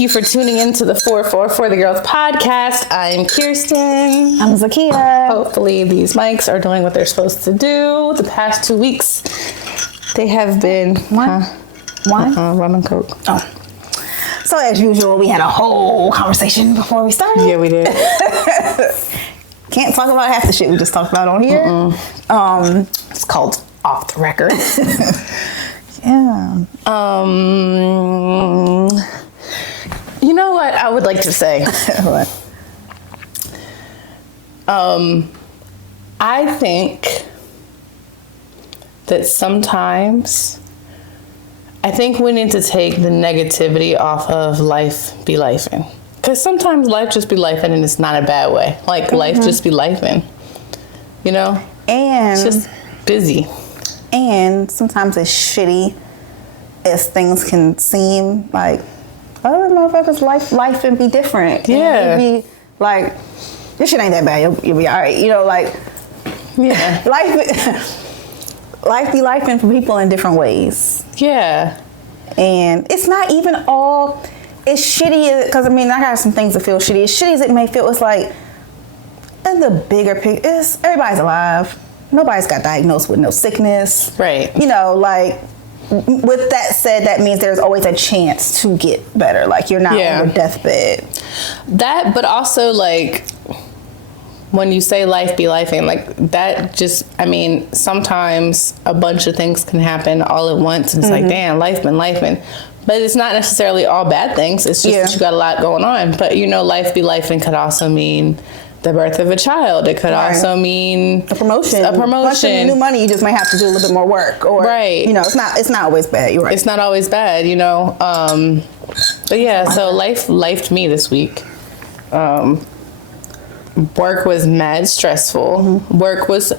you for tuning into the 444 The Girls podcast. I'm Kirstin. I'm Zakia. Hopefully these mics are doing what they're supposed to do. The past 2 weeks, they have been... Wine? Rum and Coke. Oh. So as usual, we had a whole conversation before we started. Yeah, we did. Can't talk about half the shit we just talked about on here. It's called Off the Record. Yeah. You know what I would like to say? What? I think that sometimes we need to take the negativity off of life be lifing. Because sometimes life just be lifing and it's not a bad way. Like life just be lifing. You know? And it's just busy. And sometimes it's shitty as things can seem. Like, other motherfuckers life and be different. Yeah. And it'd be like, this shit ain't that bad. You'll be all right. You know, like, yeah. Life be lifing for people in different ways. Yeah. And it's not even all, it's shitty, because I mean, I got some things that feel shitty. As shitty as it may feel, it's like, in the bigger picture, everybody's alive. Nobody's got diagnosed with no sickness. Right. You know, like, with that said, that means there's always a chance to get better. Like, you're not on your deathbed. That, but also, like, when you say life be lifing, like, that just, I mean, sometimes a bunch of things can happen all at once. And it's like, damn, life been lifing. But it's not necessarily all bad things. It's just that you got a lot going on. But, you know, life be lifing could also mean the birth of a child. It could also mean a promotion. New money, you just might have to do a little bit more work. Or, you know, it's not always bad. You're right. It's not always bad, you know. But yeah, so life lifed me this week. Work was mad stressful. Work was,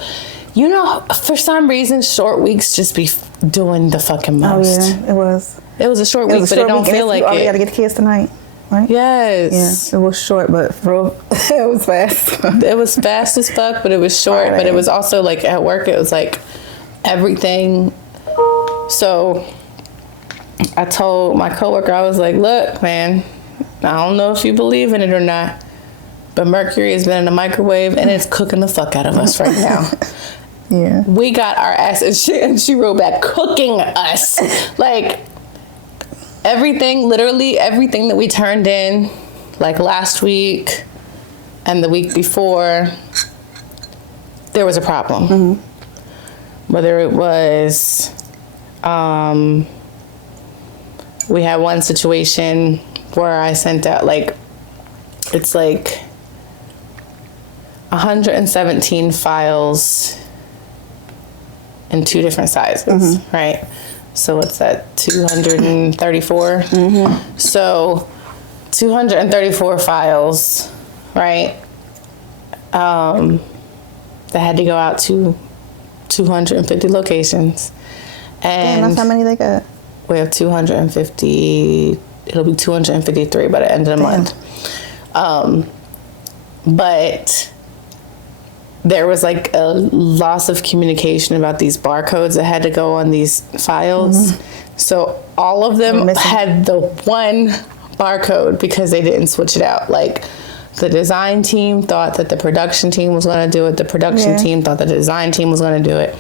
you know, for some reason, short weeks just be doing the fucking most. Oh yeah, it was. It was a short week, but it don't feel like it. You gotta get the kids tonight. Right? Yes. Yeah, it was short, but for real, it was fast. It was fast as fuck, but it was short. But it was also like at work, it was like everything. So I told my coworker, I was like, look, man, I don't know if you believe in it or not, but Mercury has been in the microwave and it's cooking the fuck out of us right now. Yeah. We got our ass, and she wrote back, cooking us. Like, literally everything that we turned in, like last week and the week before, there was a problem. Whether it was, we had one situation where I sent out, like, it's like 117 files in 2 different sizes, right? So what's that, 234? So 234 files, right? That had to go out to 250 locations. And that's how many they got? We have 250, it'll be 253 by the end of the month. But there was like a loss of communication about these barcodes that had to go on these files. So all of them had the one barcode because they didn't switch it out. Like, the design team thought that the production team was going to do it. The production team thought that the design team was going to do it.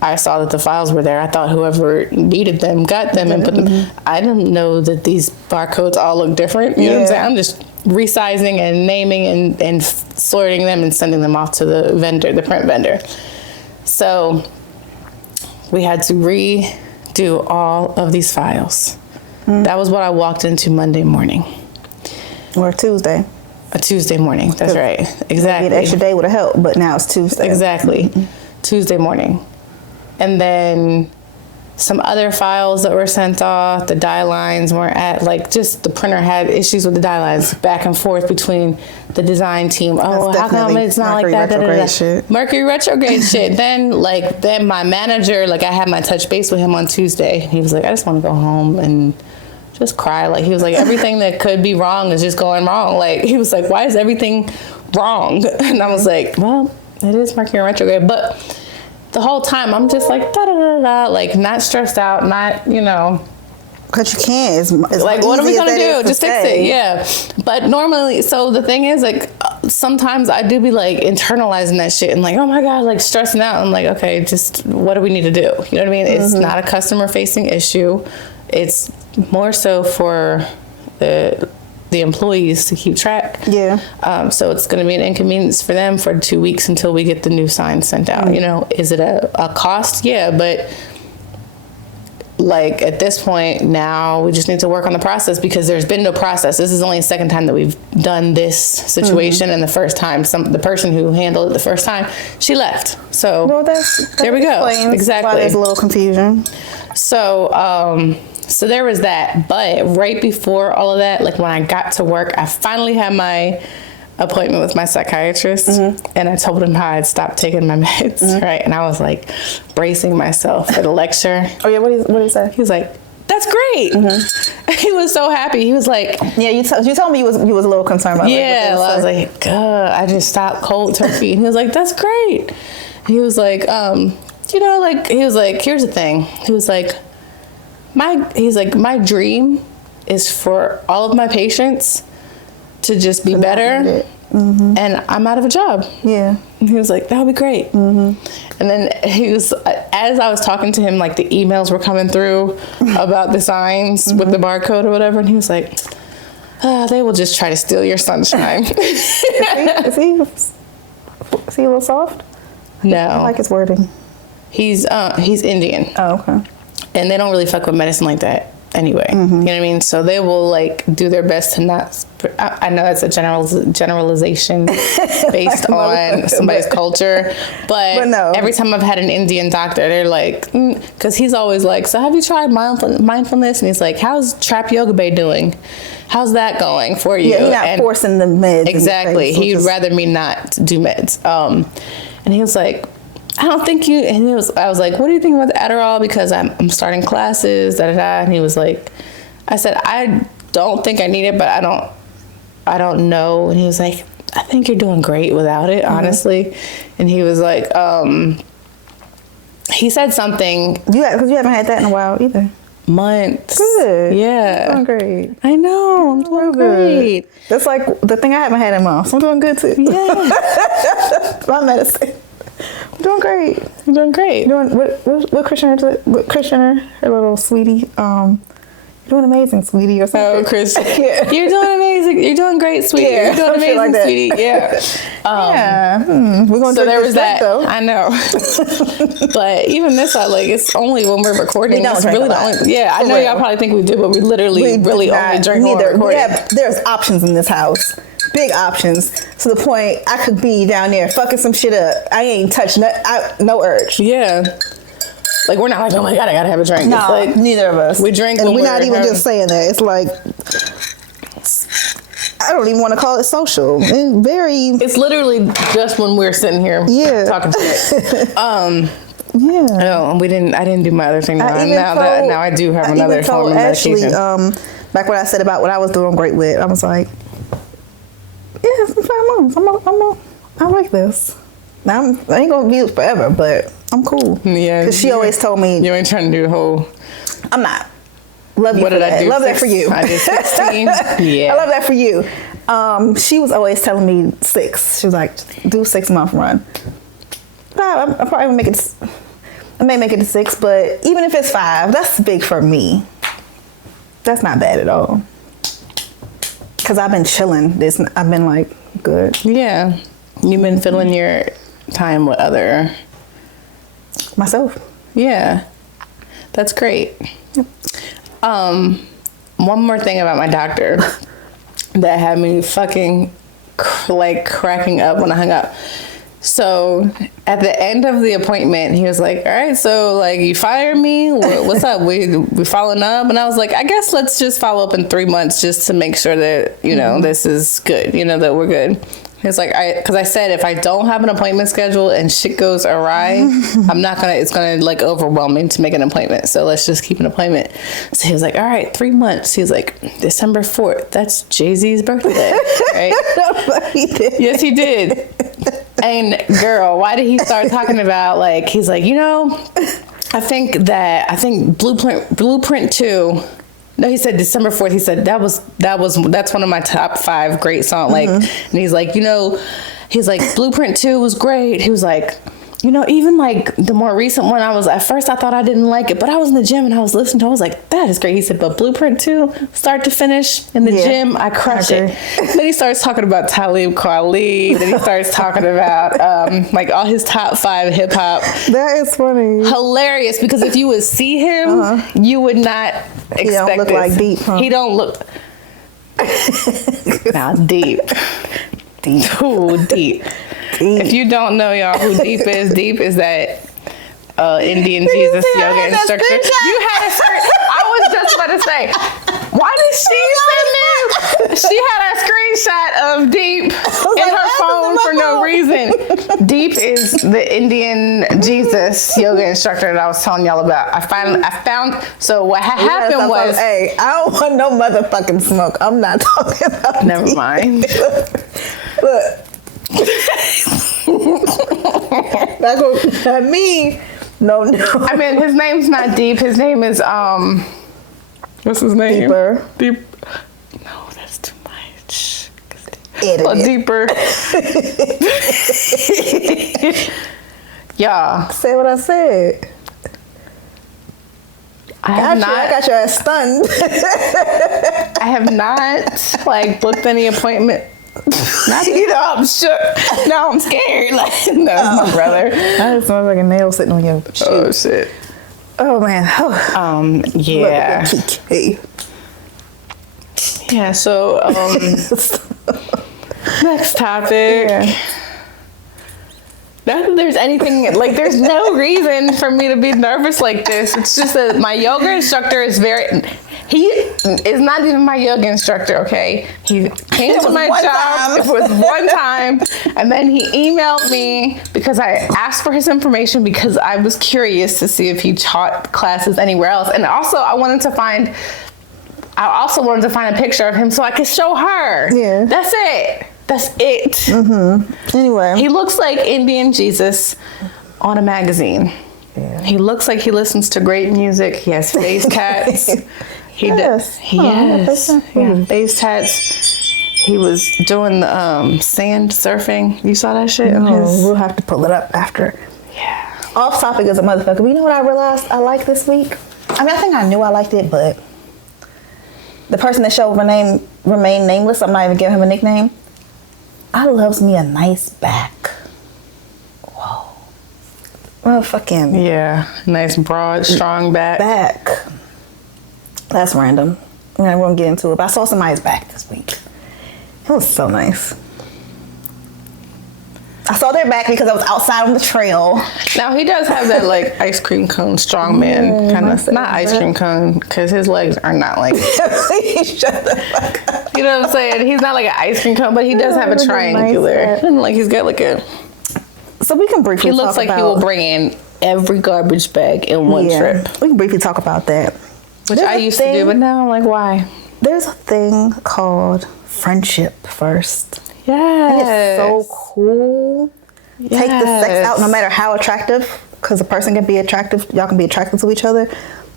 I saw that the files were there. I thought whoever needed them got them and put them. I didn't know that these barcodes all look different. You know what I'm saying? I'm just resizing and naming and sorting them and sending them off to the vendor, the print vendor. So we had to redo all of these files. That was what I walked into Monday morning. Or Tuesday. A Tuesday morning, that's right. Exactly. An extra day would have helped, but now it's Tuesday. Exactly. Tuesday morning. And then some other files that were sent off, the die lines weren't at, like, just the printer had issues with the die lines back and forth between the design team. Oh, how come it's not like that? Mercury retrograde shit. Then my manager, like, I had my touch base with him on Tuesday. He was like, I just want to go home and just cry. Like, he was like, everything that could be wrong is just going wrong. Like, he was like, why is everything wrong? And I was like, well, it is Mercury retrograde. But the whole time I'm just like, da-da-da-da, like, not stressed out, not, you know, Because you can't. It's like, what are we gonna do? Just fix it. Yeah. But normally, so the thing is, like, sometimes I do be like internalizing that shit and like, oh my God, like stressing out. I'm like, okay, just what do we need to do? You know what I mean? It's not a customer facing issue. It's more so for the employees to keep track. Yeah. So it's going to be an inconvenience for them for 2 weeks until we get the new sign sent out. You know, is it a cost? Yeah, but like at this point now we just need to work on the process because there's been no process. This is only the second time that we've done this situation, and the first time the person who handled it the first time, she left. So well, there we go. Exactly. Why there's a little confusion. So so there was that, but right before all of that, like when I got to work, I finally had my appointment with my psychiatrist, and I told him how I'd stopped taking my meds, right? And I was like bracing myself for the lecture. Oh yeah, what did he say? He was like, "That's great." He was so happy. He was like, "Yeah, you told me you was a little concerned about." Yeah, well, I was like, "God, I just stopped cold turkey." And he was like, "That's great." He was like, you know, like he was like, "Here's the thing." He was like, my dream is for all of my patients to just be better, and I'm out of a job." Yeah. And he was like, "That would be great." And then he was, as I was talking to him, like the emails were coming through about the signs with the barcode or whatever, and he was like, "They will just try to steal your sunshine." Is he a little soft? No. I like his wording. He's Indian. Oh, okay. And they don't really fuck with medicine like that anyway. You know what I mean? So they will like do their best to not. I know that's a generalization based on somebody's culture, but no. Every time I've had an Indian doctor, they're like, because he's always like, "So have you tried mindfulness?" And he's like, "How's Trap Yoga Bay doing? How's that going for you?" Yeah, you're not forcing the meds. Exactly. He'd rather me not do meds. And he was like, "I don't think you," and I was like, "What do you think about the Adderall? Because I'm starting classes, da da da." And he was like, I said, "I don't think I need it, but I don't know." And he was like, "I think you're doing great without it, honestly." And he was like, he said something. Because you haven't had that in a while either. Months. Good. Yeah. You're doing great. I know. I'm doing great. That's like the thing I haven't had in months. I'm doing good too. Yeah. My medicine. I'm doing great. You're doing great. What Christian, her little sweetie, you're doing amazing, sweetie, or something. Oh, Christian. Yeah. You're doing amazing. You're doing great, sweetie. Yeah, You're doing amazing, like sweetie. Yeah. We're going to so there was that. Though. I know. But even this, it's only when we're recording. We don't it's drink really a lot. the only. Yeah, I know y'all probably think we do, but we literally really only drink when we're recording. There's options in this house. Big options, to the point I could be down there fucking some shit up. I ain't touched no urge. Yeah. Like, we're not like, "Oh my God, I gotta have a drink." No, it's like, neither of us. We drink and when we're not even just saying that. It's like, I don't even want to call it social. It's literally just when we're sitting here talking shit. Yeah. No, I didn't do my other thing. Now I do have another form of medication. Back what I said about what I was doing great with, I was like, yeah, it's been 5 months. I like this. Now I ain't gonna be it forever, but I'm cool. Yeah. Because she always told me, you ain't trying to do the whole. I'm not. Love you what for did that. I do? Love that for you. I did 16. Yeah. I love that for you. She was always telling me 6. She was like, "Do 6 month run." I probably make it. I may make it to 6, but even if it's 5, that's big for me. That's not bad at all. Because I've been chilling. I've been like good. Yeah, you've been filling your time with myself. Yeah, that's great. Yep. One more thing about my doctor that had me fucking cracking up when I hung up. So at the end of the appointment, he was like, "All right, so like you fired me. What's up? We following up?" And I was like, "I guess let's just follow up in 3 months just to make sure that this is good. That we're good." He was like, because I said if I don't have an appointment scheduled and shit goes awry, it's gonna like overwhelm me to make an appointment. So let's just keep an appointment. So he was like, "All right, 3 months." He was like, "December 4th. That's Jay-Z's birthday, right?" He did. Yes, he did. And girl, why did he start talking about he's like, I think Blueprint 2 No, he said December 4th. He said that's one of my top 5 great songs. Like, and he's like, he's like, Blueprint 2 was great. He was like, even like the more recent one, at first I thought I didn't like it, but I was in the gym and I was listening to it. I was like, that is great. He said, but Blueprint 2, start to finish in the gym, I crush it. Then he starts talking about Talib Kweli. Then he starts talking about like all his top 5 hip hop. That is funny. Hilarious, because if you would see him, you would not expect He don't look like Deep, huh? He don't look. Now Deep. Ooh, Deep. If you don't know, y'all, who Deep is that Indian Jesus yoga instructor. You had a screen. I was just about to say, why did she send me? She had a screenshot of Deep in her phone for no reason. Deep is the Indian Jesus yoga instructor that I was telling y'all about. I found. So what happened was, hey, I don't want no motherfucking smoke. I'm not talking about. Never mind. Look. Not me. No. I mean, his name's not Deep. His name is what's his name? Deeper. Deep. No, that's too much. Deeper. Yeah. Say what I said. I got your ass stunned. I have not like booked any appointment. Not I'm shook. No, I'm scared. Like, no, it's my brother. I just smell like a nail sitting on your shoe. Oh shit. Oh man. Yeah. Yeah. So next topic. Yeah. Not that there's anything like there's no reason for me to be nervous like this. It's just that my yoga instructor is he is not even my yoga instructor, okay? He came to my job. It was one time. And then he emailed me because I asked for his information because I was curious to see if he taught classes anywhere else. And also I also wanted to find a picture of him so I could show her. Yeah. That's it. Mm-hmm. Anyway. He looks like Indian Jesus on a magazine. Yeah. He looks like he listens to great music. He has face tats. He does. Yes. Yeah, face tats. He was doing the sand surfing. You saw that shit? We'll have to pull it up after. Yeah. Off topic as a motherfucker. But you know what I realized I liked this week? I mean, I think I knew I liked it, but the person that showed remain nameless, I'm not even giving him a nickname. I loves me a nice back. Whoa. Motherfucking. Yeah. Nice, broad, strong back. Back. That's random. I won't get into it, but I saw somebody's back this week. It was so nice. I saw their back because I was outside on the trail. Now, he does have that, like, ice cream cone strongman kind of. Not ice cream cone, because his legs are not like. Shut the fuck up. You know what I'm saying? He's not like an ice cream cone, but he does have a triangular. Nice, like, he's got like a. So we can briefly talk about. He looks like he will bring in every garbage bag in one trip. We can briefly talk about that. Which I used to do, but now I'm like, why? There's a thing called friendship first. Yes. And it's so cool. Yes. Take the sex out, no matter how attractive, because a person can be attractive. Y'all can be attracted to each other.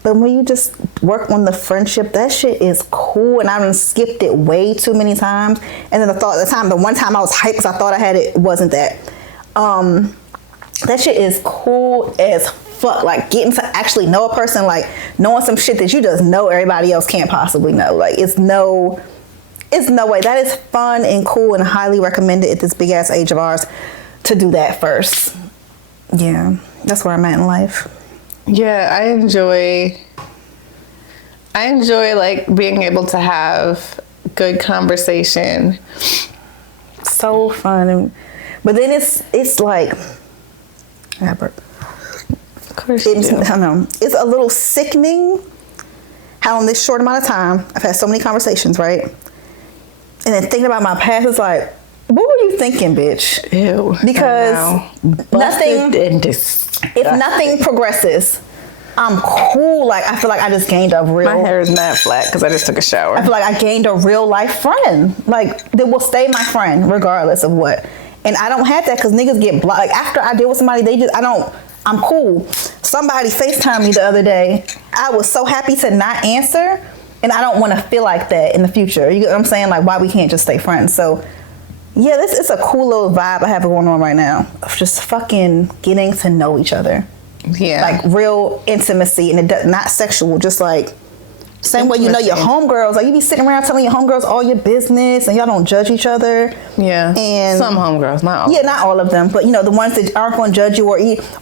But when you just work on the friendship, that shit is cool. And I've skipped it way too many times. And then the one time I was hyped because I thought I had it, wasn't that. That shit is cool as fuck. Like getting to actually know a person, like knowing some shit that you just know everybody else can't possibly know. Like it's no way. That is fun and cool and highly recommended at this big ass age of ours to do that first. Yeah, that's where I'm at in life. Yeah, I enjoy like being able to have good conversation. So fun. But then it's like, of course I don't know. It's a little sickening how in this short amount of time I've had so many conversations, right? And then thinking about my past, it's like, what were you thinking, bitch? Ew. Because if nothing progresses, I'm cool. Like I feel like I just gained a real. My hair is mad flat because I just took a shower. I feel like I gained a real life friend, like that will stay my friend regardless of what. And I don't have that because niggas get blocked. Like after I deal with somebody, I'm cool. Somebody FaceTimed me the other day. I was so happy to not answer And I don't want to feel like that in the future. You get what I'm saying? Like, why we can't just stay friends. So, yeah, this is a cool little vibe I have going on right now. Of just fucking getting to know each other. Yeah. Like, real intimacy. And not sexual. Just like, same way you know your homegirls. Like, you be sitting around telling your homegirls all your business. And y'all don't judge each other. Yeah. And some homegirls, not all. Yeah, not all of them. But, you know, the ones that aren't going to judge you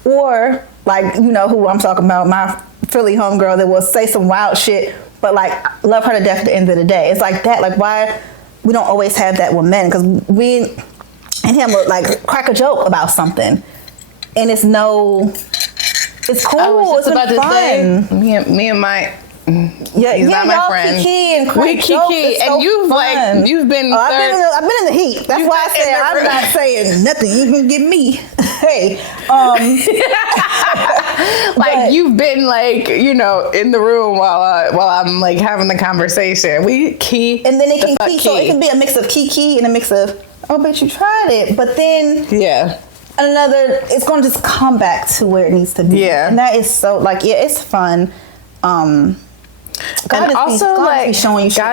or like, you know who I'm talking about. My Philly homegirl that will say some wild shit. But, like, love her to death at the end of the day. It's like that. Like, why we don't always have that with men? Because we and him would, like, crack a joke about something. And it's cool. I was just about to say, fun. me and my... He's not my y'all friend. kiki and crack we jokes. kiki, It's and so you've fun. like you've been. I've been in the heat. That's why I said I'm not saying nothing. You can get me. Hey, like you've been like in the room while I'm like having the conversation. We key, and then it can key. So it can be a mix of kiki and a mix of but you tried it, but then it's going to just come back to where it needs to be. Yeah, and that is so it's fun. God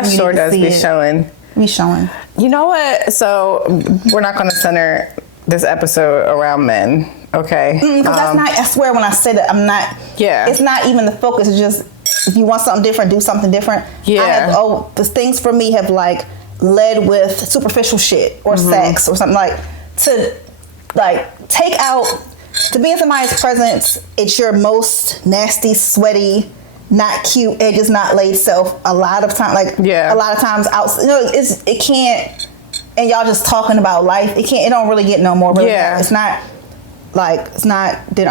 sure does be showing. Me showing. You know what? So we're not going to center this episode around men, okay? Because that's not. I swear, when I said it, I'm not. Yeah. It's not even the focus. It's just if you want something different, do something different. Yeah. The things for me have like led with superficial shit or sex or something to take out. To be in somebody's presence, it's your most nasty, sweaty, not cute, edges not laid self a lot of time. A lot of times out. It can't. And y'all just talking about life. It don't really get no more. Really it's not. I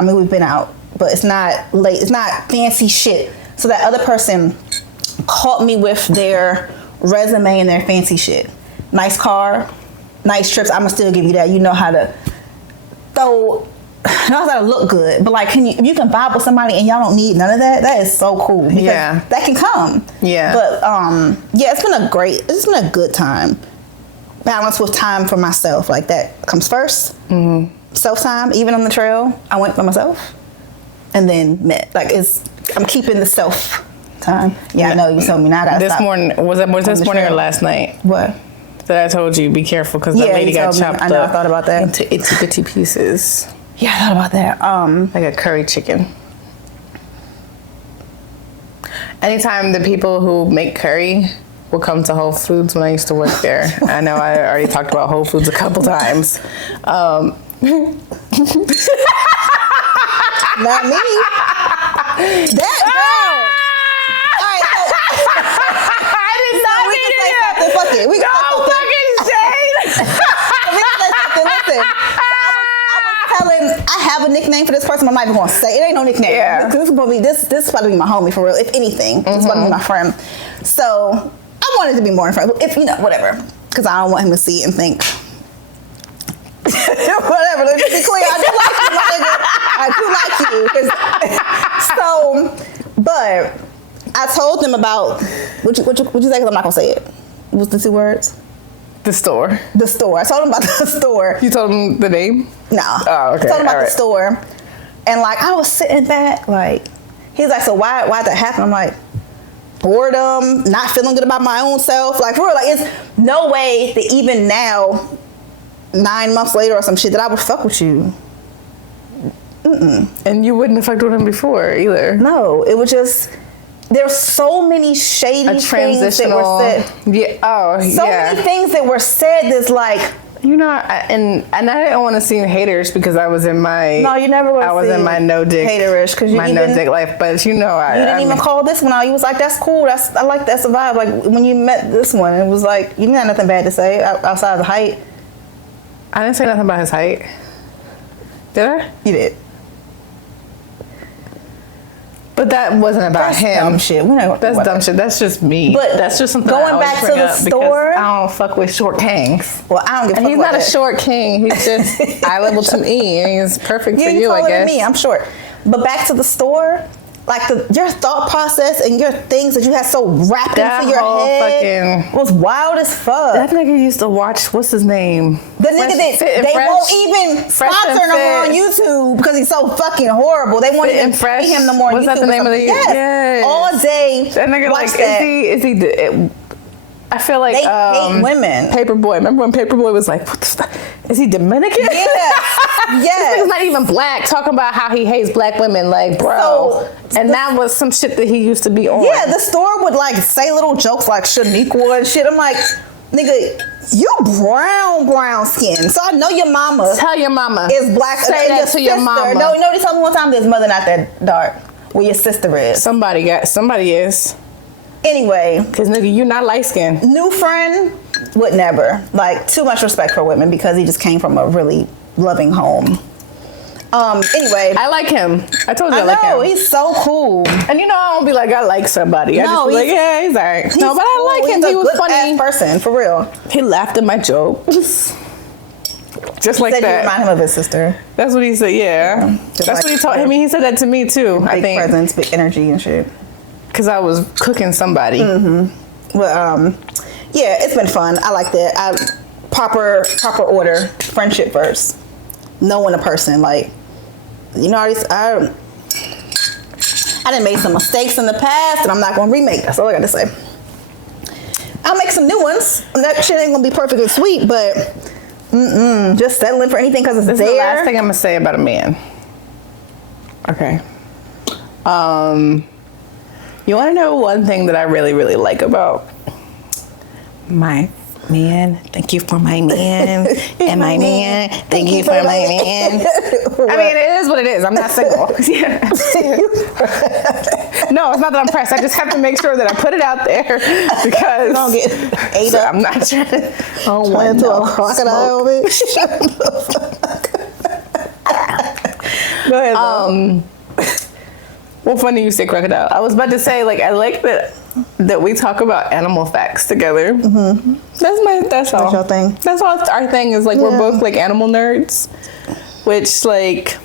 mean, we've been out, but it's not late. It's not fancy shit. So that other person caught me with their resume and their fancy shit. Nice car, nice trips. I'ma still give you that. You know how to throw. Knows how to look good, but like, if you can vibe with somebody and y'all don't need none of that, that is so cool. Because that can come. Yeah. But it's been a good time. Balance with time for myself, like that comes first. Mm-hmm. Self time, even on the trail, I went by myself, and then met. I'm keeping the self time. Yeah, I know you told me now. I gotta this stop morning was this morning or last night? What? That I told you be careful because the lady got chopped up. I know. I thought about that into itty bitty pieces. Yeah, I thought about that. Like a curry chicken. Anytime the people who make curry will come to Whole Foods when I used to work there. I know I already talked about Whole Foods a couple times. Not me. That girl. All right, I did not we mean can say it. something. Fuck it. We can say something. fucking shade. We can say something. Listen. I have a nickname for this person. I'm not even gonna say it. Ain't no nickname. Yeah. This is about to be my homie for real. If anything, this is about to be my friend. So I wanted to be more in front. If whatever, because I don't want him to see it and think. Whatever. Let me be clear. I do like you, my nigga. I do like you. So, but I told them about. Would you say? Because I'm not gonna say it. What was the 2 words? The store. The store. I told him about the store. You told him the name? No. Oh, okay. I told him about the store. And I was sitting back, he's like, so why'd that happen? I'm like, boredom, not feeling good about my own self. For real, it's no way that even now, 9 months later or some shit, that I would fuck with you. Mm-mm. And you wouldn't have fucked with him before either. No, it was just... There's so many shady things that were said. So many things that were said that's and I didn't want to seem haters because I was in my... No, you never was. I was in my no dick... Haterish. Because my no dick life. But you didn't even call this one out. You was like, that's cool. I like that's a vibe. Like, when you met this one, it was like, you didn't have nothing bad to say outside of the height. I didn't say nothing about his height. Did I? You did. But that wasn't about him. Dumb shit. That's dumb shit. That's just me. But that's just something going back to the store. I don't fuck with short kings. Well, I don't give a fuck. He's not a short king. He's just eye level to me. And he's perfect for you, I guess. Me, I'm short. But back to the store. like your thought process and your things that you had so wrapped into your head was wild as fuck. That nigga used to watch, what's his name? The nigga that they won't even sponsor no more on YouTube because he's so fucking horrible. They won't even pay him no more on YouTube. Was that the name of the yes. All day. That nigga watch like, that. is he I feel like they hate women. Paperboy. Remember when Paperboy was like, what the fuck? Is he Dominican? Yeah. Yes. This nigga's not even black, talking about how he hates black women, like, bro. And that was some shit that he used to be on. Yeah, the store would like say little jokes like Shaniqua and shit. I'm like, nigga, you brown skin. So I know your mama. Tell your mama. Is black. Say that to your mama. No, you know what he told me one time? His mother not that dark. Where your sister is. Somebody is. Anyway. Because nigga, you not light skinned. New friend would never. Like, too much respect for women because he just came from a really loving home. Anyway. I like him. I told you I like him. He's so cool. And you know, I don't be like, I like somebody. I just be like, yeah, he's alright. No, but I like him. He's he was good funny. Person, for real. He laughed at my jokes. Just like that. You remind him of his sister. That's what he said, yeah. That's like, what he told. I mean, he said that to me too. Big I think. presence, big energy and shit. Because I was cooking somebody. Mm-hmm. Well, yeah, it's been fun. I like that. Proper order. Friendship first. Knowing a person, like, you know, I done made some mistakes in the past, and I'm not gonna remake. That's all I gotta say. I'll make some new ones. That shit ain't gonna be perfect and sweet, but just settling for anything because it's this there. This is the last thing I'm gonna say about a man. Okay. You want to know one thing that I really, really like about my man? Thank you for my man. And my man, thank you for my man. I mean, it is what it is. I'm not single. No, it's not that I'm pressed. I just have to make sure that I put it out there because don't get ate up. I'm not trying to. I don't want into a crocodile, bitch. Go ahead. Well, funny you say crocodile. I was about to say, like, I like that we talk about animal facts together. Mm-hmm. That's all. That's your thing. That's all our thing is, like, we're both, like, animal nerds. Which, like,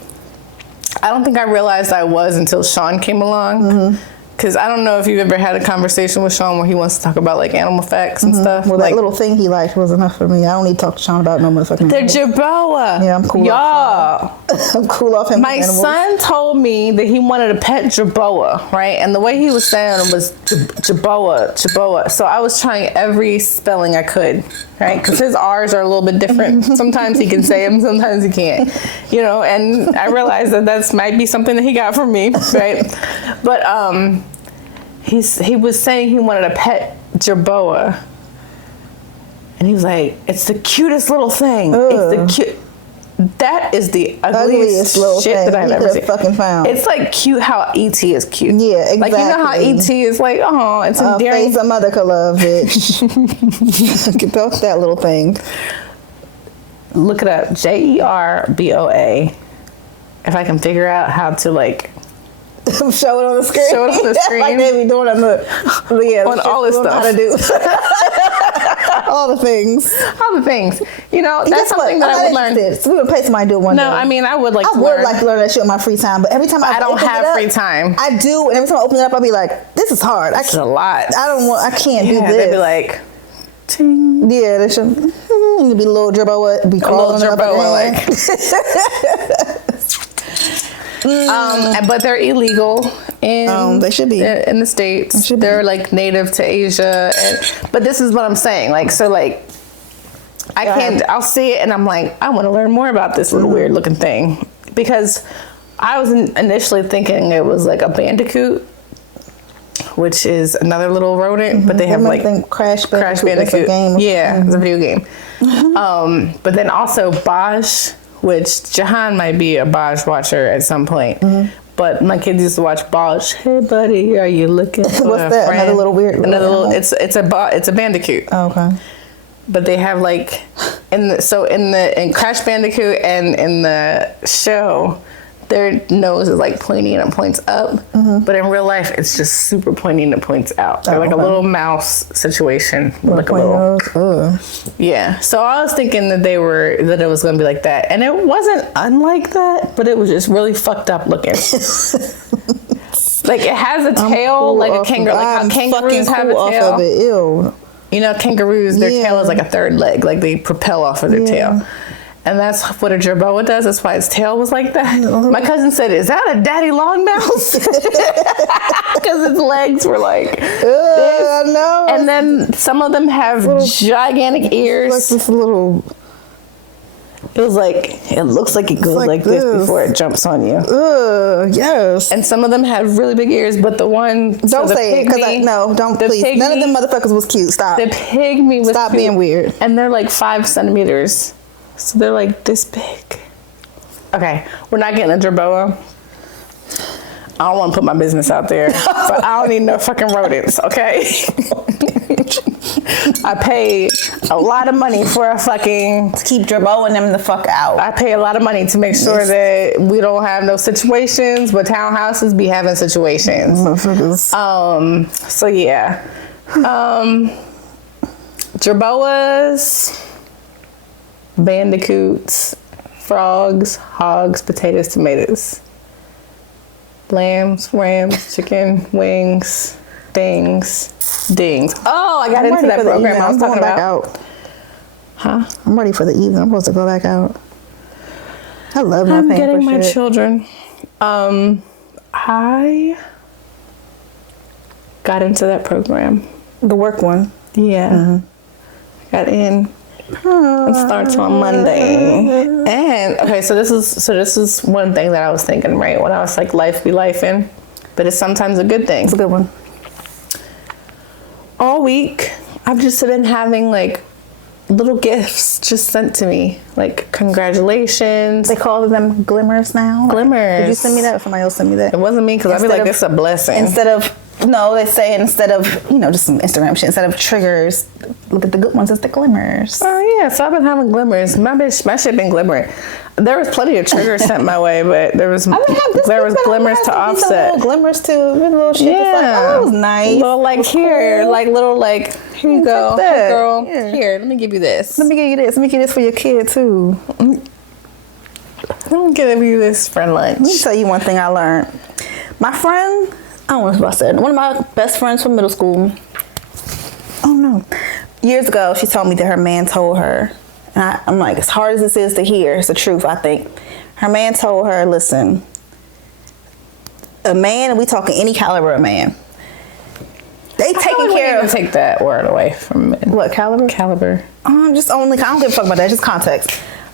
I don't think I realized I was until Sean came along. Mm-hmm. Because I don't know if you've ever had a conversation with Sean where he wants to talk about, like, animal facts and stuff. Well, like, that little thing he liked was enough for me. I don't need to talk to Sean about no motherfucking the jerboa. Yeah, I'm cool Y'all. I'm cool off him. My son told me that he wanted a pet jerboa, right? And the way he was saying it was jerboa. So I was trying every spelling I could, right? Because his R's are a little bit different. Sometimes he can say them, sometimes he can't. You know, and I realized that might be something that he got from me, right? But he was saying he wanted a pet jerboa. And he was like, it's the cutest little thing. Ugh. It's the cute. That is the ugliest little shit that I've ever seen. Fucking found. It's like cute how E.T. is cute. Yeah, exactly. Like, you know how E.T. is like, oh, it's endearing. Face a mother could love, bitch. Get that little thing. Look it up. JERBOA. If I can figure out how to, like, show it on the screen. Show it on the screen. Like they be doing on on all this stuff. How to do. all the things. All the things. You know, that's something that I would learn. So we would pay somebody to do it one day. No, I mean, I would like to learn that shit in my free time. But every time I don't have free time. I do, and every time I open it up, I'll be like, this is hard. This is a lot. I can't do this. They'd be like, ting. Yeah, they should. It'd be a little jerboa. Be crawling up but they're illegal in they should be in the States. They're like native to Asia, but this is what I'm saying. Like, so, like, I can't. I'll see it and I'm like, I want to learn more about this little weird looking thing, because I was initially thinking it was like a bandicoot, which is another little rodent, but they have like Crash Bandicoot. A game. Yeah, it's a video game. But then also Bosch, which Jahan might be a Bosch watcher at some point. But my kids used to watch Bosch. Hey buddy, are you looking for What's a that? friend? Another little weird. It's a bandicoot. Oh, okay. But they have like in Crash Bandicoot and in the show, their nose is like pointy and it points up. But in real life, it's just super pointy and it points out. They're like a little mouse situation. Like a little. Yeah. So I was thinking that it was going to be like that. And it wasn't unlike that, but it was just really fucked up looking. Like it has a tail, like a kangaroo, like how kangaroos have a tail. Off of it. Ew. You know, kangaroos, their tail is like a third leg, like they propel off of their tail. And that's what a jerboa does. That's why its tail was like that. My cousin said, "Is that a daddy long mouse?" Because its legs were like this. I know. And then some of them have gigantic ears. Like this little. It looks like it goes like this before it jumps on you. Yes. And some of them have really big ears, but the one... Don't say it, because don't, please. Pygmy, none of them motherfuckers was cute. Stop. The pygmy was Stop cute. being weird. And they're like 5 centimeters. So they're like this big. Okay, we're not getting a jerboa. I don't want to put my business out there, but I don't need no fucking rodents, okay? I pay a lot of money for a fucking... Keep jerboaing them the fuck out. I pay a lot of money to make sure that we don't have no situations, but townhouses be having situations. So yeah. Jerboas, bandicoots, frogs, hogs, potatoes, tomatoes. Lambs, rams, chicken, wings, dings. Oh, I got into that program I was talking about. Out. Huh? I'm ready for the evening. I'm supposed to go back out. I love not I'm paying getting for my shit. children. I got into that program. The work one. Yeah. Got in. It starts on Monday. And okay, so this is one thing that I was thinking, right? When I was like, life be lifing, but it's sometimes a good thing. It's a good one. All week, I've just been having like little gifts just sent to me, like congratulations. They call them glimmers now. Glimmers. Did you send me that, or somebody else sent me that? It wasn't me, because I'd be like, this is a blessing. They say instead of just some Instagram shit, instead of triggers, look at the good ones, it's the glimmers. Oh yeah, so I've been having glimmers. My shit been glimmering. There was plenty of triggers sent my way, but there was glimmers to offset. Little glimmers too, little shit. Yeah, like, that was nice. Little like here, cool. Like little like here you go, that. Hey, girl. Yeah. Here, let me give you this. Let me give you this. Let me give this for your kid too. Let me give you this for lunch. Let me tell you one thing I learned. My friend, I don't know what I said. One of my best friends from middle school. Oh no. Years ago, she told me that her man told her, and I'm like, as hard as this is to hear, it's the truth, I think. Her man told her, listen, a man, and we talking any caliber of man, they taking care of... Take that word away from men. What, caliber? Caliber. I don't give a fuck about that, just context.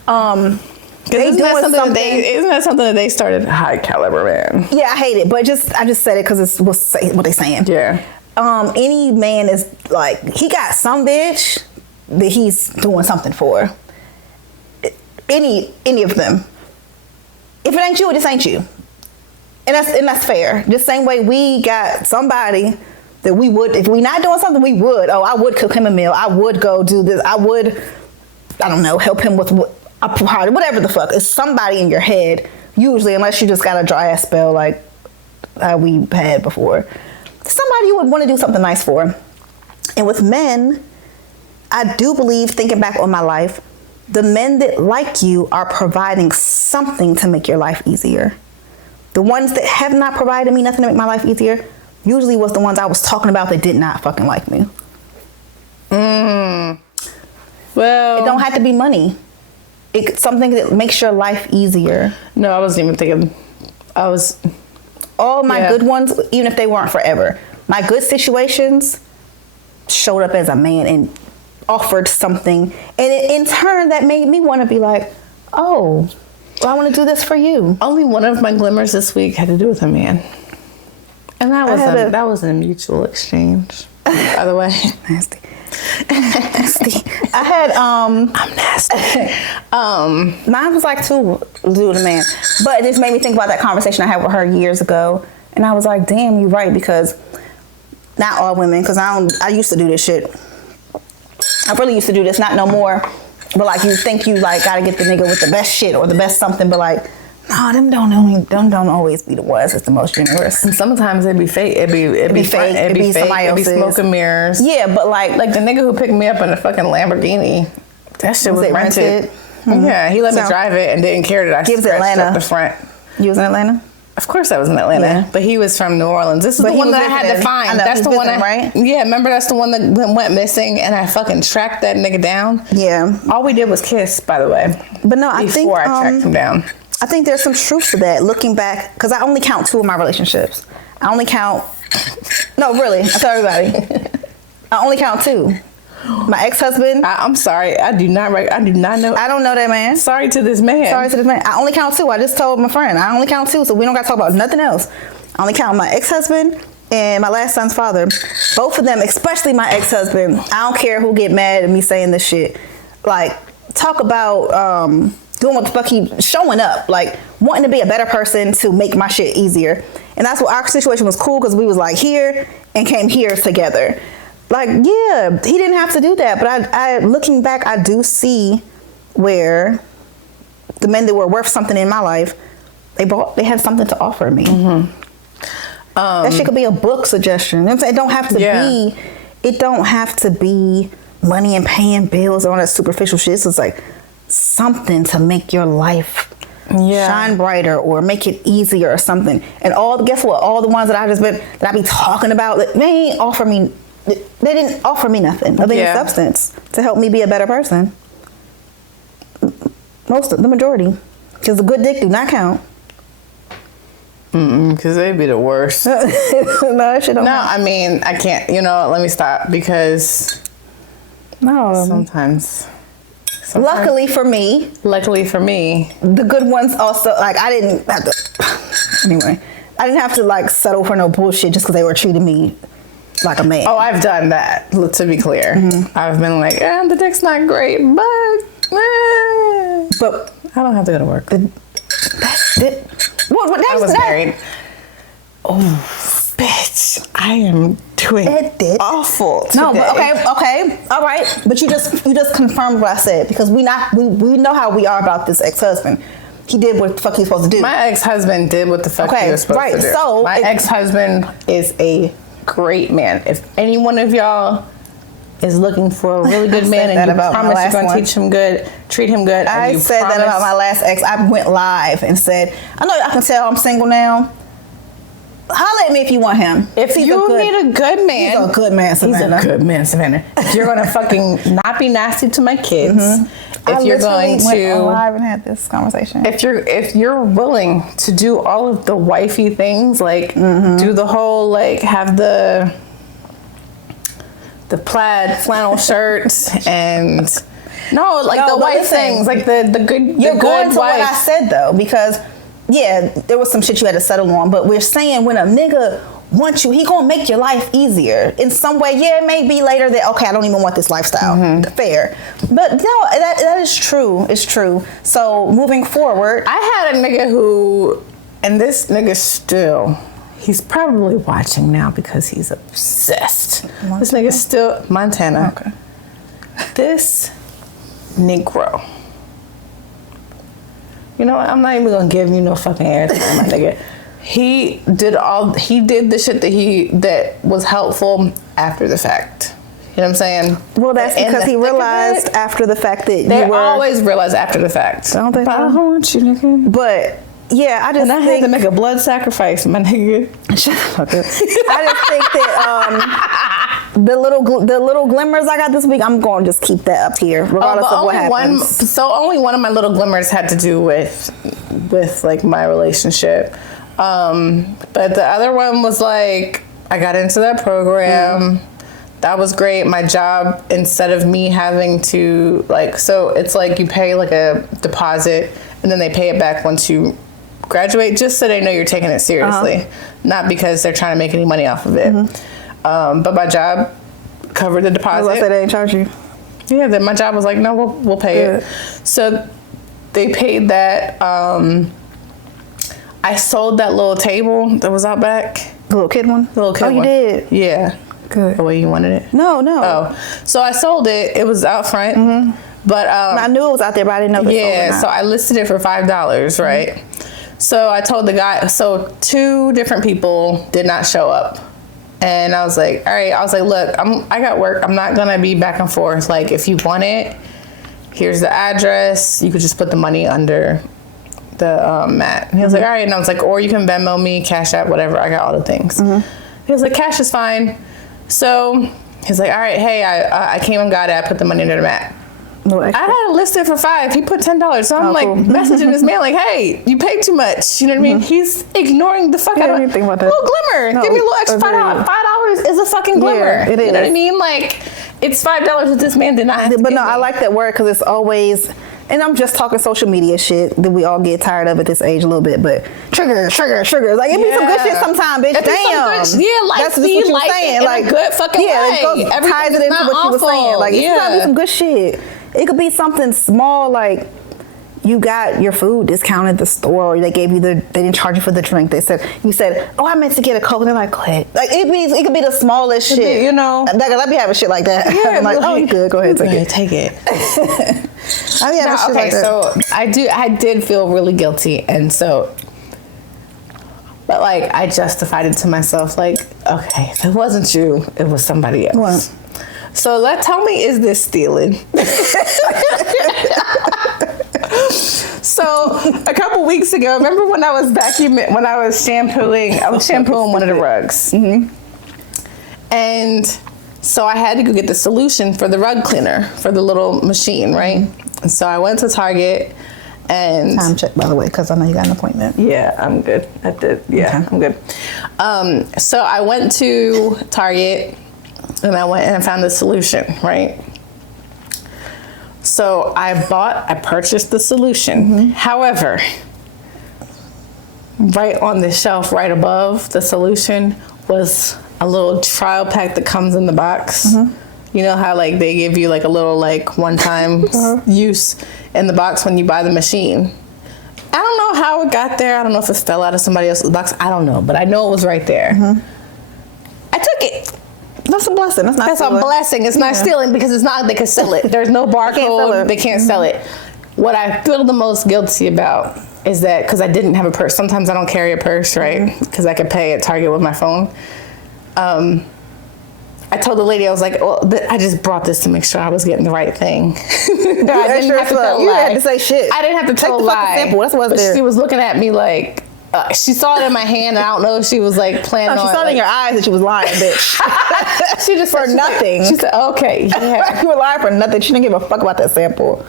Isn't that something that they started? High caliber man. Yeah, I hate it, but I just said it because it's what they saying. Yeah. Any man is like, he got some bitch that he's doing something for. Any of them. If it ain't you, it just ain't you. And that's fair. Just same way we got somebody that we would, if we not doing something, we would. Oh, I would cook him a meal. I would go do this. I would, I don't know, help him with a party, whatever the fuck. It's somebody in your head, usually, unless you just got a dry ass spell like we had before. Somebody you would want to do something nice for. And with men, I do believe, thinking back on my life, the men that like you are providing something to make your life easier. The ones that have not provided me nothing to make my life easier usually was the ones I was talking about that did not fucking like me. Well, it don't have to be money. It's something that makes your life easier. No, I wasn't even thinking. All my good ones, even if they weren't forever, my good situations showed up as a man and offered something. And in turn, that made me want to be like, oh, well, I want to do this for you. Only one of my glimmers this week had to do with a man. And that was a mutual exchange, by the way. Nasty. I had I'm nasty. Mine was like to do with a man, but it just made me think about that conversation I had with her years ago, and I was like, damn, you're right, because not all women, because I used to do this shit. I really used to do this, not no more, but like you think you like gotta get the nigga with the best shit or the best something, but like, no, them don't always be the ones that's the most generous. And sometimes it'd be fake. It'd be fake. It'd be somebody else's. It'd be smoke and mirrors. Yeah, but like the nigga who picked me up in a fucking Lamborghini, that shit was rented. Mm-hmm. Yeah, he let me drive it and didn't care that I scratched up the front. You was in Atlanta? Of course I was in Atlanta, Yeah. but he was from New Orleans. This is the one that I had to find. I know, that's the one right? Yeah, remember that's the one that went missing, and I fucking tracked that nigga down. Yeah. All we did was kiss, by the way. But no, I think before I tracked him down. I think there's some truth to that. Looking back, because I only count 2 of my relationships. I only count. No, really. I tell everybody. I only count 2. My ex-husband. I'm sorry. I do not know. I don't know that man. Sorry to this man. I only count 2. I just told my friend. I only count 2, so we don't got to talk about nothing else. I only count my ex-husband and my last son's father. Both of them, especially my ex-husband. I don't care who get mad at me saying this shit. Like, talk about doing what the fuck he showing up. Like, wanting to be a better person to make my shit easier. And that's what our situation was cool because we was like here and came here together. Like, yeah, he didn't have to do that. But I looking back, I do see where the men that were worth something in my life, they had something to offer me. Mm-hmm. That shit could be a book suggestion. It don't have to be. It don't have to be money and paying bills and all that superficial shit. It's like something to make your life shine brighter or make it easier or something. And guess what? All the ones that I be talking about, they ain't offer me. They didn't offer me nothing other than substance to help me be a better person. The majority. Because the good dick do not count. Because they'd be the worst. No, that shit don't count. I mean, I can't. Let me stop because sometimes. Luckily for me, the good ones also, like, I didn't have to. Anyway, I didn't have to, like, settle for no bullshit just because they were treating me like a man. Oh, I've done that, to be clear. Mm-hmm. I've been like, the dick's not great, but I don't have to go to work. I was married. Oh, bitch. I am doing awful today. No, but okay. All right. But you just confirmed what I said because we know how we are about this ex-husband. He did what the fuck he was supposed to do. My ex-husband did what the fuck he was supposed to do. So my ex-husband is a great man. If any one of y'all is looking for a really good man and you promise you're going to treat him good. I said that about my last ex. I went live and said, I know y'all can tell I'm single now. Holla at me if you want him. If you need a good man. He's a good man, Savannah. He's a good man, Savannah. If you're going to fucking not be nasty to my kids. Mm-hmm. If you're going to went live and had this conversation. If you're willing to do all of the wifey things, like do the whole, like, have the plaid flannel shirts and the wife things, like the good. You're going to wife. what I said though, because there was some shit you had to settle on, but we're saying when a nigga wants you, he gonna make your life easier in some way. Yeah, it may be later that I don't even want this lifestyle. Mm-hmm. Fair, but no, that is true. It's true. So moving forward, I had a nigga who, and this nigga still. He's probably watching now because he's obsessed. Montana? This nigga's still Montana. Okay. This Negro. You know what? I'm not even gonna give you no fucking airtime, my nigga. He did the shit that was helpful after the fact. You know what I'm saying? Well, that's because he realized after the fact that they always realize after the fact. Don't they? I don't want you, nigga. But yeah, I had to make a blood sacrifice, my nigga. Shut the fuck up. I just think that the little glimmers I got this week, I'm going to just keep that up here, regardless of what happens. Only one of my little glimmers had to do with like my relationship, but the other one was like I got into that program. That was great. My job, instead of me having to so it's like you pay like a deposit and then they pay it back once you graduate, just so they know you're taking it seriously, not because they're trying to make any money off of it. But my job covered the deposit. Unless they didn't charge you. Yeah, then my job was like, no, we'll pay it. So they paid that. I sold that little table that was out back. The little kid one? The little kid one. Oh, you did? Yeah. Good. The way you wanted it? No. Oh, so I sold it. It was out front. But I knew it was out there, but I didn't know. Yeah, so I listed it for $5, right? So I told the guy. So 2 different people did not show up, and I was like, all right. I was like, look, I got work. I'm not gonna be back and forth. Like, if you want it, here's the address. You could just put the money under the mat. And he was like, all right. And I was like, or you can Venmo me, Cash App, whatever. I got all the things. He was like, cash is fine. So he's like, all right, hey, I came and got it. I put the money under the mat. No I had it listed for $5. He put $10. So I'm like cool. messaging this man like, hey, you paid too much. You know what I mean? He's ignoring the fuck out of it. Think about that. Little Glimmer. No, give me a little extra $5. $5 is a fucking Glimmer. Yeah, it is. You know what I mean? Like, it's $5 that this man did not have to But give no, me. I like that word because it's always, and I'm just talking social media shit that we all get tired of at this age a little bit, but sugar. Like, it be some good shit sometimes, bitch. It be some Damn. good- yeah, life That's just be what you were life saying. in Like, a good fucking way. it goes, Everything ties is it into not what you were saying. awful. Like, it's Yeah. gotta be some good shit. It could be something small, like, you got your food discounted at the store, or they didn't charge you for the drink. You said, oh, I meant to get a Coke, and they're like, click. Like, it could be the smallest shit. You know. I be having shit like that. Yeah, I'm like, oh, you good, go ahead, take it. I be having shit like that. So I did feel really guilty, and so, but like I justified it to myself, like, okay, if it wasn't you, it was somebody else. What? So tell me, is this stealing? So a couple weeks ago, remember when I was shampooing one of the rugs. And so I had to go get the solution for the rug cleaner for the little machine, right? And so I went to Target and Time check, by the way, because I know you got an appointment. yeah, I'm good. I did. Yeah, okay. I'm good. So I went to Target and I found the solution, right? So I purchased the solution. However, right on the shelf, right above the solution, was a little trial pack that comes in the box. You know how like they give you like a little like one-time use in the box when you buy the machine. I don't know how it got there. I don't know if it fell out of somebody else's box. I don't know, but I know it was right there. I took it. That's a blessing. That's a blessing. It's not stealing because it's not like they can sell it. There's no barcode. They can't sell it. What I feel the most guilty about is that because I didn't have a purse. Sometimes I don't carry a purse, right? Because I could pay at Target with my phone. I told the lady, I was like, well, I just brought this to make sure I was getting the right thing. I didn't have to tell a lie. You had to say shit. I didn't have to tell a lie. Sample. That's what's there. She was looking at me like, she saw it in my hand, and I don't know if she was like planning on. She saw it in your eyes that she was lying, bitch. She just for nothing. She said, okay. Yeah. You were lying for nothing. She didn't give a fuck about that sample.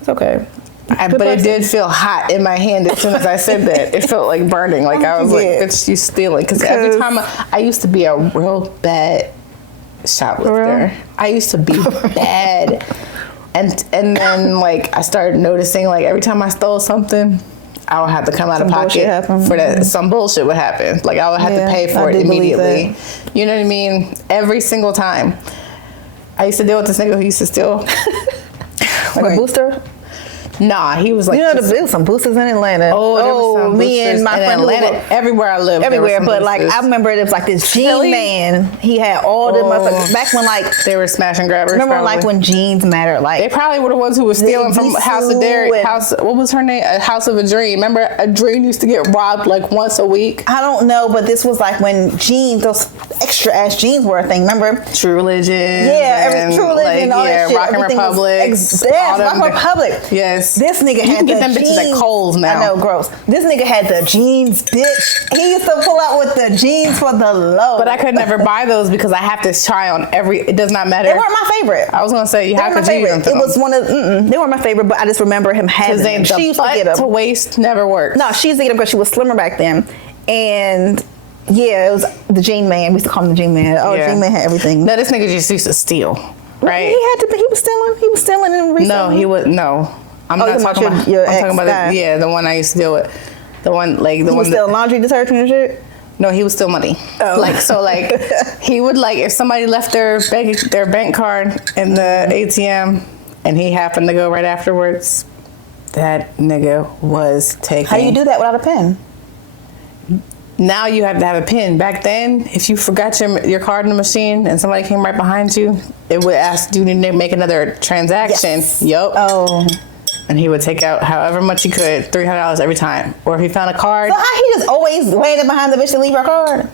It's okay. But it did feel hot in my hand as soon as I said that. It felt like burning. Like I was like, bitch, you stealing. Because every time I used to be a real bad shoplifter. I used to be bad. And then like I started noticing like every time I stole something, I would have to come out of pocket for that. Some bullshit would happen. Like I would have to pay for it immediately. You know what I mean? Every single time. I used to deal with this nigga who used to steal. Like a booster? Nah, he was like, you know, there was some boosters in Atlanta. Oh, me and my friend Atlanta, everywhere I lived. Everywhere, but like I remember it was like this jean man. He had all the motherfuckers back when like they were smash and grabbers. Remember like when jeans mattered? Like they probably were the ones who were stealing from House of Dairy. What was her name? House of a Dream. Remember, a Dream used to get robbed like once a week. I don't know, but this was like when jeans, those extra ass jeans were a thing. Remember? True Religion. Yeah, True Religion. All that shit. Rockin' Republic. Yes, Rockin' Republic. Yes. This nigga had get them jeans. bitches at Kohl's now. I know, gross. This nigga had the jeans, bitch. He used to pull out with the jeans for the low. But I could never buy those because I have to try on every. It does not matter. They weren't my favorite. I was gonna say you have to choose them. It was one of. They weren't my favorite, but I just remember him having them. She used to get them. To waist never worked. No, she used to get them because she was slimmer back then, and. Yeah, it was the Jean Man. We used to call him the Jean Man. Oh, yeah. Jean Man had everything. No, this nigga just used to steal, right? He had to. He was stealing. He was stealing and reselling. No, he was no. I'm not talking about. Your I'm talking about the one I used to deal with. The one like the he one. Was stealing laundry detergent and shit. No, he was still money. Oh. He would like if somebody left their bank card in the ATM and he happened to go right afterwards. That nigga was taking. How do you do that without a pen? Now you have to have a pin. Back then, if you forgot your card in the machine and somebody came right behind you, it would ask, do you need to make another transaction? Yes. Yup. Oh. And he would take out however much he could, $300 every time. Or if he found a card. So how he just always waited behind the bitch to leave her card?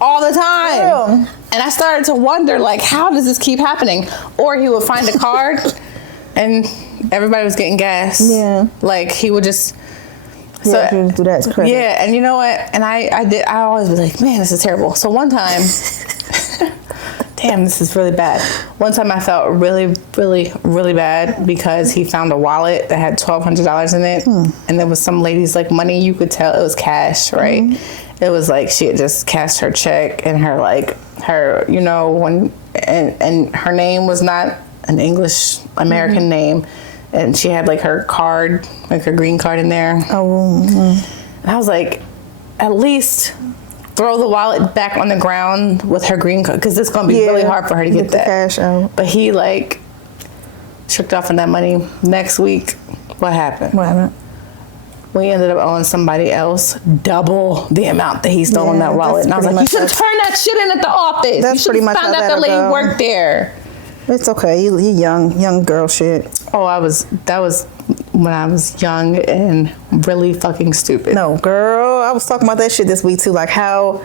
All the time. Real. And I started to wonder, like, how does this keep happening? Or he would find a card and everybody was getting gas. Yeah. Like, he would just... So yeah, if you just do that, it's credit. Yeah, and you know what? And I always be like, man, this is terrible. So one time, damn, this is really bad. One time I felt really, really, really bad because he found a wallet that had $1,200 in it, and there was some lady's like money. You could tell it was cash, right? It was like she had just cashed her check, and her you know, when and her name was not an English American name. And she had like her card, like her green card in there. And I was like, at least throw the wallet back on the ground with her green card, because it's gonna be really hard for her to get that. The cash out. But he like tricked off on that money. Next week, what happened? What happened? We ended up owing somebody else double the amount that he stole in that wallet. And I was like, you should have turned that shit in at the office. That's you should pretty have much found how out the that'll lady go. worked there. It's okay. You young girl shit. Oh, that was when I was young and really fucking stupid. No, girl, I was talking about that shit this week too. Like how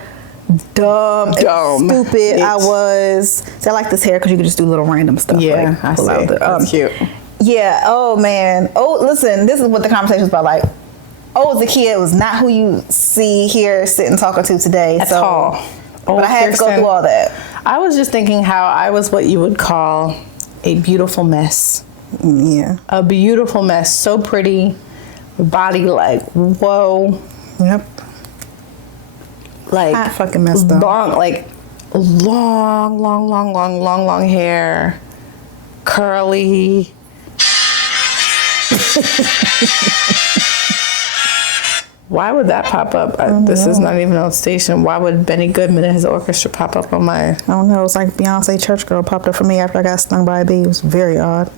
dumb. And stupid I was. See, I like this hair because you can just do little random stuff. Yeah, like, I see. That's cute. Yeah. Oh man. Oh, listen. This is what the conversation is about. Like, as a kid was not who you see here sitting talking to today. At all. But I had to go through all that. I was just thinking how I was what you would call a beautiful mess. Yeah. A beautiful mess. So pretty. Body like, whoa. Yep. Like, I fucking messed up. Long hair. Curly. Why would that pop up? This is not even on station. Why would Benny Goodman and his orchestra pop up on my... I don't know. It's like Beyonce Church Girl popped up for me after I got stung by a bee. It was very odd.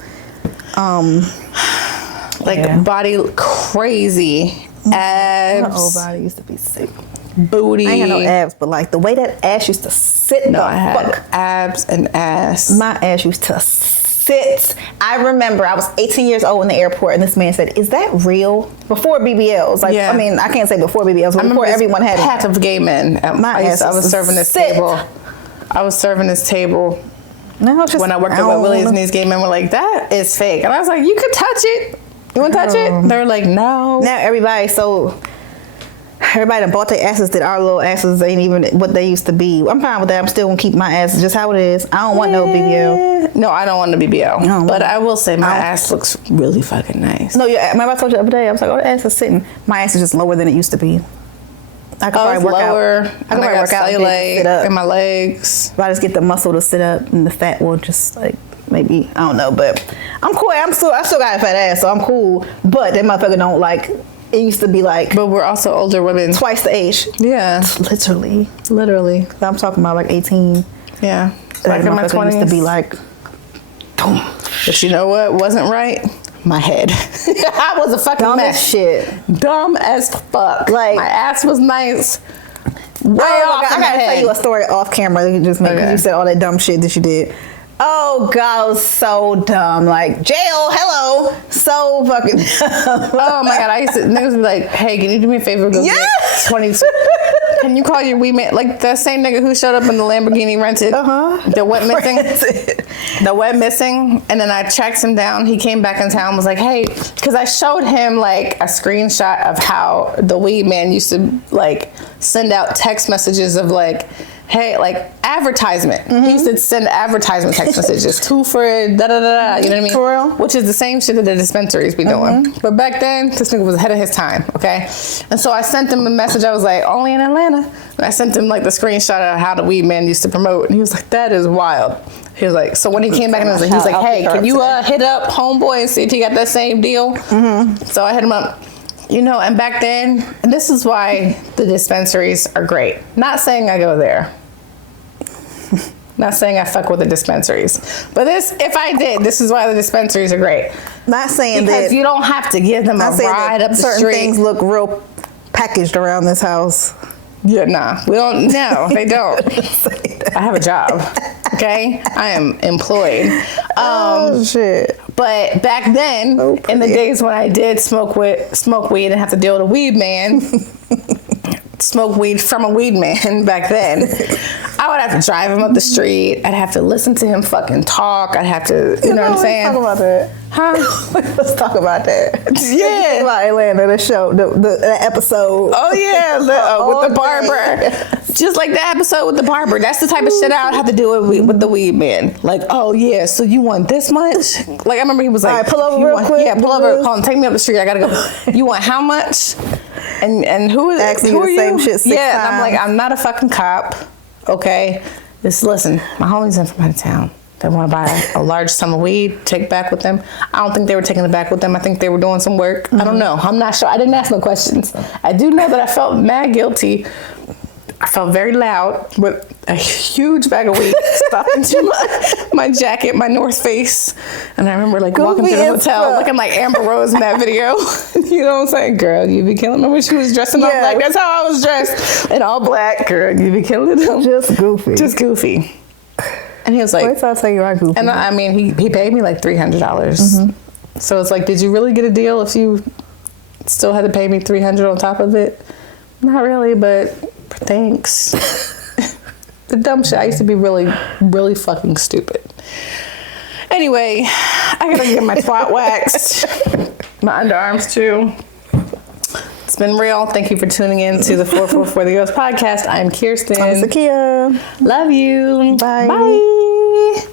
Body crazy. Abs. My old body used to be sick. Booty. I ain't got no abs, but like the way that ass used to sit I had abs and ass. My ass used to sit. I remember I was 18 years old in the airport, and this man said, "Is that real?" Before BBLs, I mean, I can't say before BBLs, but before everyone had pack of gay men. My ass I was serving this table. I was serving this table. No, just when I worked at Willie's, and these gay men were like, "That is fake," and I was like, "You could touch it. You want to touch it?" They were like, "No." Now everybody that bought their asses that our little asses ain't even what they used to be. I'm fine with that. I'm still gonna keep my ass just how it is. I don't want no BBL. No, I don't want the BBL. But I will say my ass looks really fucking nice. No, remember I told you the other day, I was like, the ass is sitting. My ass is just lower than it used to be. I could probably work lower, out. I could probably work out in my legs. If I just get the muscle to sit up and the fat will just like maybe, I don't know, but I'm cool. I still got a fat ass, so I'm cool. But that motherfucker don't like. It used to be like... But we're also older women. Twice the age. Yeah. Literally. I'm talking about like 18. Yeah. Like in my 20s. Used to be like... Boom. But you know what wasn't right? My head. I was a fucking dumb mess. As shit. Dumb as fuck. Like, my ass was nice. I gotta tell you a story off camera that you just made because you said all that dumb shit that you did. Oh God, I was so dumb. Like jail, hello, so fucking dumb. Oh my God, niggas be like, hey, can you do me a favor? Go get 22. Can you call your wee man? Like the same nigga who showed up in the Lamborghini rented. That went missing. That went missing, and then I tracked him down. He came back in town. Was like, hey, because I showed him like a screenshot of how the weed man used to like send out text messages of like, hey, like advertisement. He used to send advertisement text messages, 2 for da-da-da-da, you know what I mean? For real? Which is the same shit that the dispensaries be doing. But back then, this nigga was ahead of his time, okay? And so I sent him a message, I was like, only in Atlanta. And I sent him like the screenshot of how the weed man used to promote. And he was like, that is wild. He was like, so when he came back and he was like, hey, can you hit up homeboy and see if he got that same deal? So I hit him up. You know, and back then, and this is why the dispensaries are great. Not saying I go there. Not saying I fuck with the dispensaries. But if I did, this is why the dispensaries are great. Not saying because that. you don't have to give them a ride up the certain street. Certain things look real packaged around this house. Yeah, nah. We don't, no, they don't. I have a job, okay? I am employed. Oh, shit. But back then, in the days when I did smoke weed and have to deal with a weed man, smoke weed from a weed man back then, I would have to drive him up the street. I'd have to listen to him fucking talk. I'd have to, you know what I'm saying? Let's talk about that. Huh? Let's talk about that. Yeah. About Atlanta, the show, the episode. Oh, yeah, with the barber. Yeah. Just like the episode with the barber. That's the type of shit I would have to do with the weed man. Like, oh, yeah, so you want this much? Like, I remember he was like, all right, pull over real quick. Yeah, pull over. Call him, take me up the street. I got to go. You want how much? And who is Asking who you are the same you? shit 6 yeah, times. and I'm like, I'm not a fucking cop. Okay? Just listen, my homies in from out of town. They want to buy a large sum of weed, take back with them. I don't think they were taking it back with them. I think they were doing some work. I don't know. I'm not sure. I didn't ask no questions. I do know that I felt mad guilty. I felt very loud with a huge bag of weed stuffed into my jacket, my North Face. And I remember like walking to the hotel looking like Amber Rose in that video. You know what I'm saying? Girl, you be killing them when she was dressing up like that's how I was dressed. In all black, girl, you be killing them. Just goofy. Just goofy. And he was like, wait till I tell you I goofy. And I mean, he paid me like $300. So it's like, did you really get a deal if you still had to pay me $300 on top of it? Not really, but thanks. The dumb shit. I used to be really, really fucking stupid. Anyway, I gotta get my twat waxed. My underarms too. It's been real. Thank you for tuning in to the 444 The Ghost podcast. I'm Kirstin. I'm Zakia. Love you. Bye. Bye.